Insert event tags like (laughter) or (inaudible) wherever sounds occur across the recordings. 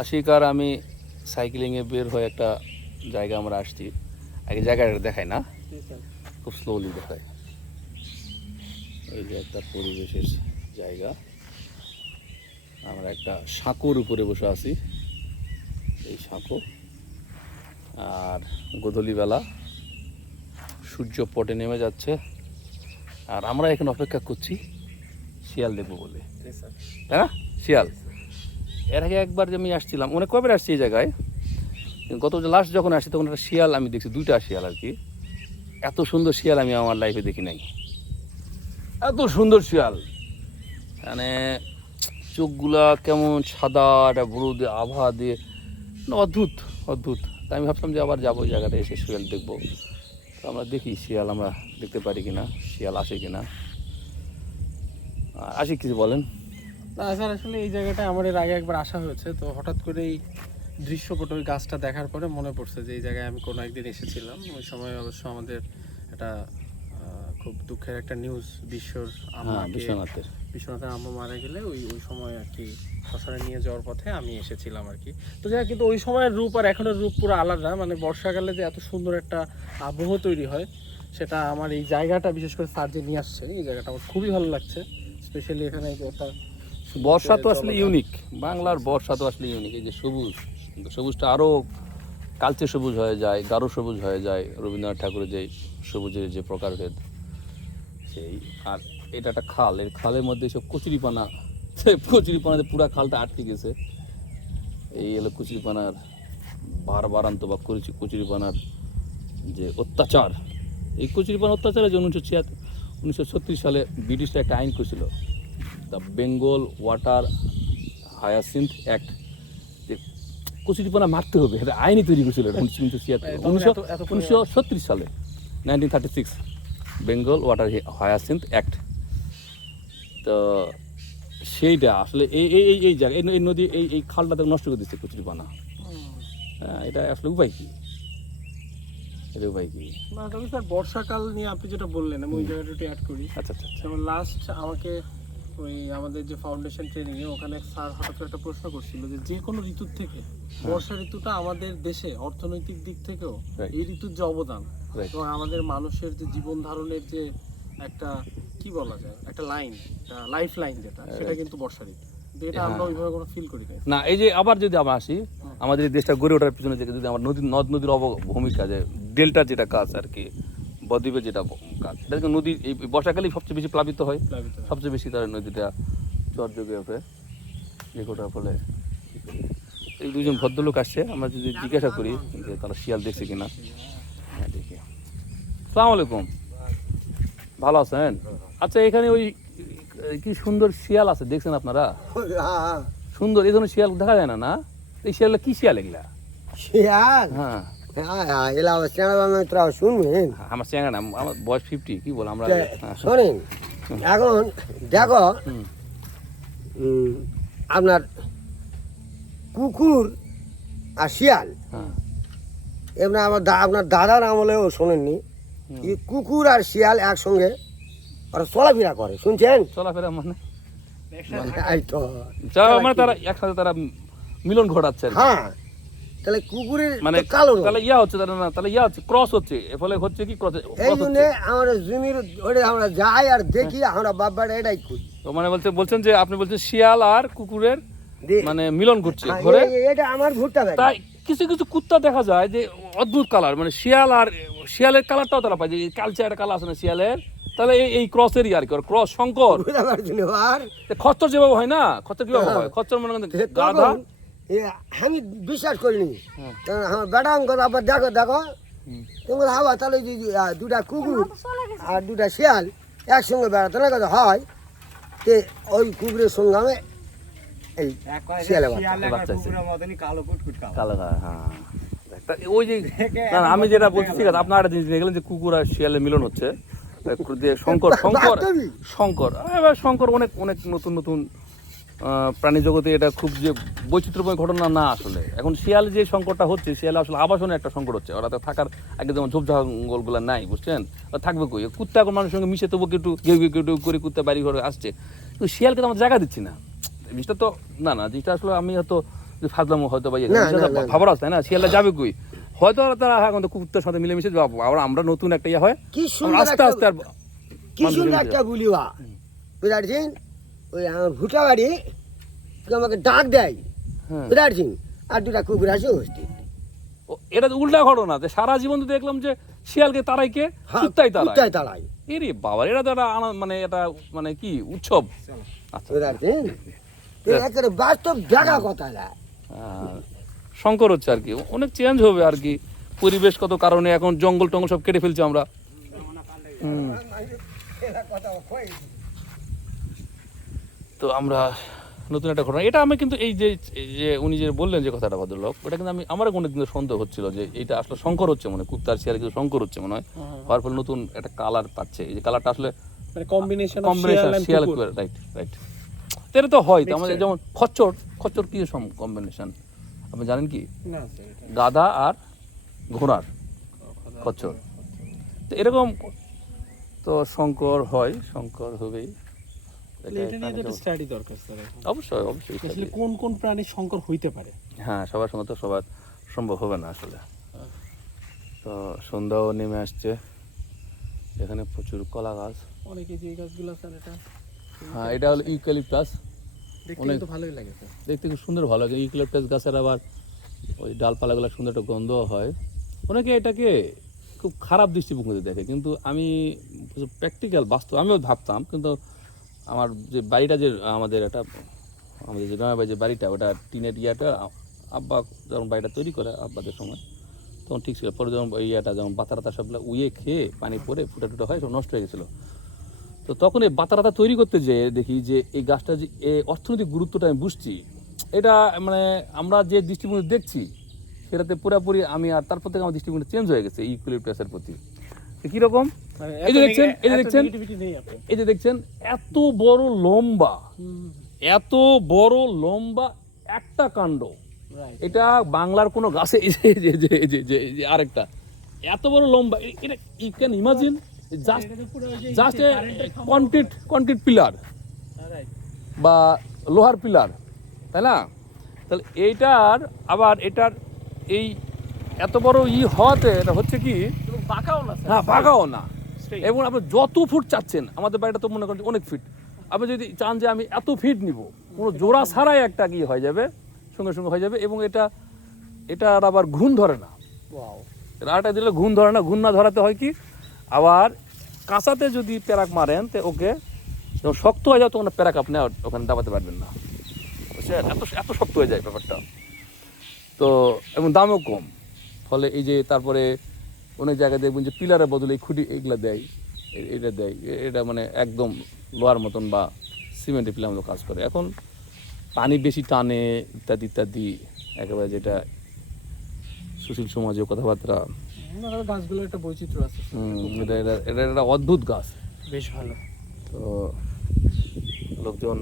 আশিক আর আমি সাইকেলিংয়ে বের হয়ে একটা জায়গা আমরা আসছি। আগে জায়গাটা দেখাই না? খুব স্লোলি দেখায় এই যে একটা পরিবেশের জায়গা। আমরা একটা সাঁকোর উপরে বসে আছি। এই সাঁকো। আর গোধূলিবেলা সূর্য পটে নেমে যাচ্ছে। আর আমরা এখানে অপেক্ষা করছি শিয়াল দেখব বলে। তাই না? শিয়াল? এর আগে একবার যে আমি আসছিলাম অনেক কবে আসছি এই জায়গায়? গত লাস্ট যখন আসছি, তখন একটা শিয়াল আমি দেখছি, দুইটা শিয়াল আর কি। এত সুন্দর শিয়াল আমি আমার লাইফে দেখি নাই। এত সুন্দর শিয়াল। মানে চোখগুলা কেমন সাদা, একটা ব্রু দিয়ে, আভা দিয়ে। মানে অদ্ভুত অদ্ভুত। আমি ভাবলাম যে আবার যাব ওই জায়গাটা এসে শিয়াল দেখব। তো আমরা দেখি শিয়াল আমরা দেখতে পারি কিনা, শিয়াল আসে কিনা। আসে কিছু বলেন। না স্যার আসলে এই জায়গাটা আমার এর আগে একবার আসা হয়েছে তো হঠাৎ করে এই দৃশ্যপট ওই গাছটা দেখার পরে মনে পড়ছে যে এই জায়গায় আমি কোনো একদিন এসেছিলাম। ওই সময় অবশ্য আমাদের একটা খুব দুঃখের একটা নিউজ বিশ্বর হ্যাঁ বিশ্বনাথের। বিশ্বনাথের আম্মা মারা গেলে ওই ওই সময় আর কি শ্মশানে নিয়ে যাওয়ার পথে আমি এসেছিলাম আর কি। তো যাই কিন্তু ওই সময়ের রূপ আর এখনের রূপ পুরো আলাদা। মানে বর্ষাকালে যে এত সুন্দর একটা আবহ তৈরি হয় সেটা আমার এই জায়গাটা বিশেষ করে স্যার যে নিয়ে আসছে এই জায়গাটা আমার খুবই ভালো লাগছে। স্পেশালি এখানে যে একটা বর্ষা তো আসলে ইউনিক বাংলার বর্ষা তো আসলে ইউনিক এই যে সবুজ সবুজটা আরও কালচে সবুজ হয়ে যায় গাঢ় সবুজ হয়ে যায়। রবীন্দ্রনাথ ঠাকুরের যে সবুজের যে প্রকারভেদ সেই আর এটা একটা খাল। এর খালের মধ্যে সব কচুরিপানা সেই কচুরিপানাতে পুরা খালটা আটকে গেছে। এই হলো কচুরিপানার বারবারান্ত বা কচুরি কচুরিপানার যে অত্যাচার। এই কচুরিপানা অত্যাচারের জন্য উনিশশো ছিয়াত্তর উনিশশো ছত্রিশ সালে ব্রিটিশরা একটা আইন করেছিল। The Bengal water hyacinth act. কচুরিপানা মারতে হবে এটা আইনই তৈরি করেছিল উনিশশো ছিয়াত্তর। উনিশশো ছত্রিশ সালে nineteen thirty six Bengal water hyacinth act. তো সেইটা আসলে এই এই এই এই জায়গা এই নদী এই এই খালটাতে নষ্ট করে দিচ্ছে কচুরিপানা হ্যাঁ, এটা আসলে উপায় কি? এটা উপায় কি? স্যার বর্ষাকাল নিয়ে আপনি যেটা বললেন আমি ওই জায়গাটা একটু অ্যাড করি। আচ্ছা আচ্ছা আচ্ছা। লাস্ট আমাকে ওই আমাদের যে ফাউন্ডেশন ট্রেনিং এ ওখানে স্যার হঠাৎ করে একটা প্রশ্ন করছিল যে যে কোনো ঋতুর থেকে বর্ষা ঋতুটা আমাদের দেশে অর্থনৈতিক দিক থেকেও এই ঋতুর যে অবদান এবং আমাদের মানুষের যে জীবন ধারণের যে একটা কি বলা যায় একটা লাইন লাইফ লাইন যেটা সেটা কিন্তু বর্ষা ঋতু। এটা আমরা হ্যাঁ। না এই যে আবার যদি আমরা আসি আমাদের দেশটা গড়ে ওঠার পিছনে যদি আমার নদী নদ নদীর অব ভূমিকা যে ডেল্টার যেটা কাজ আর কি বদ্বীপের যেটা কাজ। এটা কিন্তু নদী এই বর্ষাকালেই সবচেয়ে বেশি প্লাবিত হয়। সবচেয়ে বেশি তার নদীটা চর যোগে ওঠে। যে ওঠার ফলে। এই দুজন ভদ্রলোক আসছে আমরা যদি জিজ্ঞাসা করি যে তারা শিয়াল দেখছে কিনা। হ্যাঁ দেখি। সালাম আলাইকুম। ভালো আছেন? আচ্ছা এখানে ওই কি সুন্দর শিয়াল আছে দেখছেন আপনারা? সুন্দর এই ধরনের শিয়াল দেখা যায় না না? এই শিয়ালটা কি শিয়াল এগুলা? শিয়াল? হ্যাঁ হ্যাঁ হ্যাঁ। এলা চেনা বাংলা তোরা শুনবেন আমার চেঙ্গা না আমার বয়স ফিফটি কি বল আমরা হ্যাঁ, শোনেন এখন দেখো আপনার কুকুর আর শিয়াল। হ্যাঁ। এমনি আমার আপনার দাদার আমলেও শোনেননি কুকুর আর শিয়াল একসঙ্গে ওরা চলাফেরা করে শুনছেন? চলাফেরা মানে? চলা মানে তারা একসাথে তারা মিলন ঘটাচ্ছে হ্যাঁ তাহলে কুকুরের মানে কালো তাহলে ইয়া হচ্ছে তাহলে না তাহলে ইয়া হচ্ছে ক্রস হচ্ছে। ফলে হচ্ছে কি ক্রস এই জন্য আমরা জমির ওটা আমরা যাই আর দেখি আমরা বাব্বাটা এটাই করি তো মানে বলছে বলছেন যে আপনি বলছেন শিয়াল আর কুকুরের মানে মিলন ঘটছে হ্যাঁ, ঘরে। এটা আমার ভুট্টা তাই কিছু কিছু কুত্তা দেখা যায় যে অদ্ভুত কালার মানে শিয়াল আর শিয়ালের কালারটাও তারা পায় যে কালচার একটা কালার আছে না শিয়ালের তাহলে এই ক্রসেরই আর কি ক্রস শঙ্কর খচ্চর যেভাবে হয় না খচ্চর কীভাবে হয়। খচ্চর মনে গাধা আমি বিশ্বাস করিনি। হ্যাঁ। আমার বেটা আবার দেখো দেখো। তোমার হাওয়া তাহলে দুটা কুকুর আর দুটা শিয়াল একসঙ্গে বেড়াতে না কথা হয় তে ওই কুকুরের সঙ্গে আমি এই শিয়ালে বাচ্চা। বাচ্চা কালো হ্যাঁ ওই যে না, আমি যেটা বলছি ঠিক আছে আপনার একটা জিনিস দেখলেন যে কুকুর আর শিয়ালের মিলন হচ্ছে শঙ্কর শঙ্কর শঙ্কর এবার শঙ্কর অনেক অনেক নতুন নতুন প্রাণী জগতে এটা খুব যে বৈচিত্র্যময় ঘটনা না আসলে। এখন শিয়াল যে সংকটটা হচ্ছে শিয়াল আসলে আবাসনের একটা সংকট হচ্ছে। ওরা তো থাকার আগে যেমন ঝোপ জঙ্গলগুলো নাই বুঝছেন? থাকবে কই? কুত্তা এখন মানুষের সঙ্গে মিশে তবু একটু গেউ গেউ গেউ করে কুত্তা বাড়ি ঘরে আসছে? কিন্তু শিয়ালকে তো আমরা জায়গা দিচ্ছি না। জিনিসটা তো না না জিনিসটা আসলে আমি হয়তো ফাজলামো হয়তো বা ইয়ে। ভাবার আছে না? শিয়ালটা যাবে কই? হয়তো তারা এখন তো কুকুরটার সাথে মিলেমিশে যাব। আবার আমরা নতুন একটা ইয়ে হয়। আস্তে আস্তে আর কি সুন্দর একটা বুলিবা বুঝতে পারছেন? ওই আমার ভুটা বাড়ি কেউ আমাকে ডাক দেয়। হ্যাঁ। বুঝতে আর দুটা কুকুর আছে ও, এটা তো উল্টা ঘটনা যে সারা জীবন তো দেখলাম যে শিয়ালকে তারাই কে? হ্যাঁ, কুত্তাই তারাই কুত্তায় তাড়ায়। এরে বাবা এটা তো একটা মানে এটা মানে কি উৎসব? আচ্ছা। একেবারে বাস্তব দেখা কথা না শঙ্কর হচ্ছে আর কি। অনেক চেঞ্জ হবে আর কি। পরিবেশগত কারণে এখন জঙ্গল টঙ্গল সব কেটে ফেলছি আমরা। হুম। তো আমরা নতুন একটা ঘটনা। এটা আমি কিন্তু এই যে যে উনি যে বললেন যে কথাটা ভদ্রলোক ওটা কিন্তু আমি আমার কোনো কিন্তু সন্দেহ হচ্ছিল যে এটা আসলে শঙ্কর হচ্ছে মনে হয় শিয়ার কিন্তু শঙ্কর হচ্ছে মনে হয়। হওয়ার ফলে নতুন একটা কালার পাচ্ছে। এই যে কালারটা আসলে কম্বিনেশন কম্বিনেশন শিয়াল রাইট রাইট এটা তো হয় তো আমাদের যেমন খচ্চর খচ্চর কি কম্বিনেশন আপনি জানেন কি? গাধা আর ঘোড়ার খচ্চর। তো এরকম তো শঙ্কর হয় শঙ্কর হবেই। স্টাডি দরকার অবশ্যই অবশ্যই আসলে কোন কোন প্রাণী সংকর হইতে পারে? হ্যাঁ সবার সঙ্গে তো সবার সম্ভব হবে না আসলে। তো সন্ধ্যাও নেমে আসছে। এখানে প্রচুর কলা গাছ। অনেকে যে গাছগুলো স্যার এটা হ্যাঁ এটা হলো ইউক্যালিপটাস অনেক- ভালোই লাগে দেখতে খুব সুন্দর ভালো লাগে। ইউক্যালিপটাস গাছের আবার ওই ডালপালাগুলো সুন্দর একটা গন্ধ হয়। অনেকে এটাকে খুব খারাপ দৃষ্টিভঙ্গিতে দেখে কিন্তু আমি প্র্যাকটিক্যাল বাস্তব আমিও ভাবতাম কিন্তু আমার যে বাড়িটা যে, আমাদের একটা, আমাদের যে গ্রামের যে বাড়িটা, ওটা টিনের ইয়াটা, আব্বা যখন বাড়িটা তৈরি করে আব্বাদের সময়, তখন ঠিক ছিল। পরে যখন ইয়াটা যেমন বাতা টাতা সবগুলো উয়ে খেয়ে পানি পরে ফুটা টুটা হয়, সব নষ্ট হয়ে গেছিল। তো তখন এই বাতারাতা তৈরি করতে যেয়ে দেখি যে এই গাছটা যে অর্থনৈতিক গুরুত্বটা আমি বুঝছি। এটা মানে আমরা যে দৃষ্টিভঙ্গি দেখছি, সেটাতে পুরোপুরি আমি আর তারপর থেকে আমার দৃষ্টিভঙ্গি চেঞ্জ হয়ে গেছে ইকুইলিপ্টাসের প্রতি। কীরকম? এই যে এত দেখছেন, এই যে দেখছেন। এই যে দেখছেন এত বড় লম্বা এত বড় লম্বা একটা কাণ্ড। এটা বাংলার কোনো গাছে আরেকটা। এত বড় লম্বা এটা you can imagine just just concrete concrete pillar বা লোহার পিলার তাই না? তাহলে এইটার আবার এটার এই এত বড় ই হওয়াতে এটা হচ্ছে কি? বাঁকাও না হ্যাঁ বাগাও না. এবং আপনি যত ফুট চাচ্ছেন আমাদের বাড়িটা তো মনে করেন অনেক ফিট আপনি যদি চান যে আমি এত ফিট নিব কোনো জোড়া ছাড়াই একটা কি হয়ে যাবে সঙ্গে সঙ্গে হয়ে যাবে এবং এটা এটা আর আবার ঘুণ ধরে না। রাটা দিলে ঘুণ ধরে না ঘুণ না ধরাতে হয় কি? আবার কাঁচাতে যদি প্যারাক মারেন তো ওকে যখন শক্ত হয়ে যায় তখন প্যারাক আপনি আর ওখানে দাবাতে পারবেন না। বুঝছেন? এত এত শক্ত হয়ে যায় ব্যাপারটা। তো এবং দামও কম। ফলে এই যে তারপরে অনেক জায়গায় দেখবেন যে পিলারের বদলে এই খুঁটি এগুলো দেয় এটা দেয় এটা মানে একদম লোহার মতন বা সিমেন্টের পিলার মতো কাজ করে। এখন পানি বেশি টানে ইত্যাদি ইত্যাদি একেবারে যেটা সুশীল সমাজের কথাবার্তা। গাছগুলো একটা বৈচিত্র্য আছে। এটা এটা এটা একটা অদ্ভুত গাছ। বেশ ভালো। তো লোকজন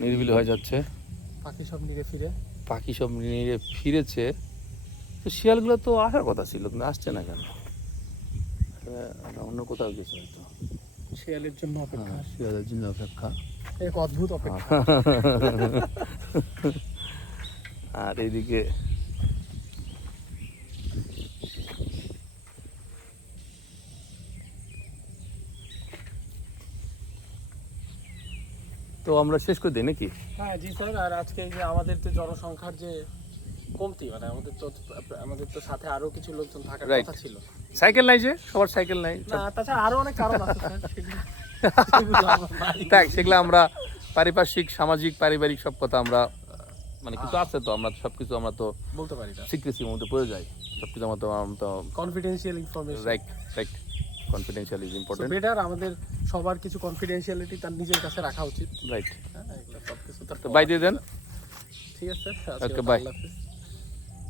নিরিবিলি হয়ে যাচ্ছে। পাখি সব নিরে ফিরে। পাখি সব নিয়ে ফিরেছে। তো শিয়ালগুলো তো আসার কথা ছিল কিন্তু আসছে না কেন? অন্য কোথাও গেছে হয়তো। শিয়ালের জন্য অপেক্ষা। হ্যাঁ, শিয়ালের জন্য অপেক্ষা। এক অদ্ভুত অপেক্ষা। (laughs) আর এইদিকে তো আমরা শেষ করে দিই নাকি? হ্যাঁ জি স্যার আর আজকে যে আমাদের তো জনসংখ্যার যে কমতি মানে আমাদের তো আমাদের তো সাথে আরও কিছু লোকজন থাকার কথা ছিল। সাইকেল নাই যে? সবার সাইকেল নাই। না তাছাড়া আরও অনেক কারণ আছে স্যার (laughs) সেগুলো আমার নাই। দেখ সেগুলো আমরা পারিপার্শ্বিক সামাজিক পারিবারিক সব কথা আমরা মানে কিছু আছে তো আমরা সব কিছু আমরা তো বলতে পারি না সিক্রেসির মধ্যে পড়ে যাই। সব কিছু আমরা তো আমরা তো confidential information right right confidential is important better আমাদের সবার কিছু কনফিডেন্সিয়ালিটি তার নিজের কাছে রাখা উচিত। রাইট হ্যাঁ এগুলো সব কিছু তো বাই দিয়ে দেন। ঠিক আছে. আল্লাহ হাফেজ।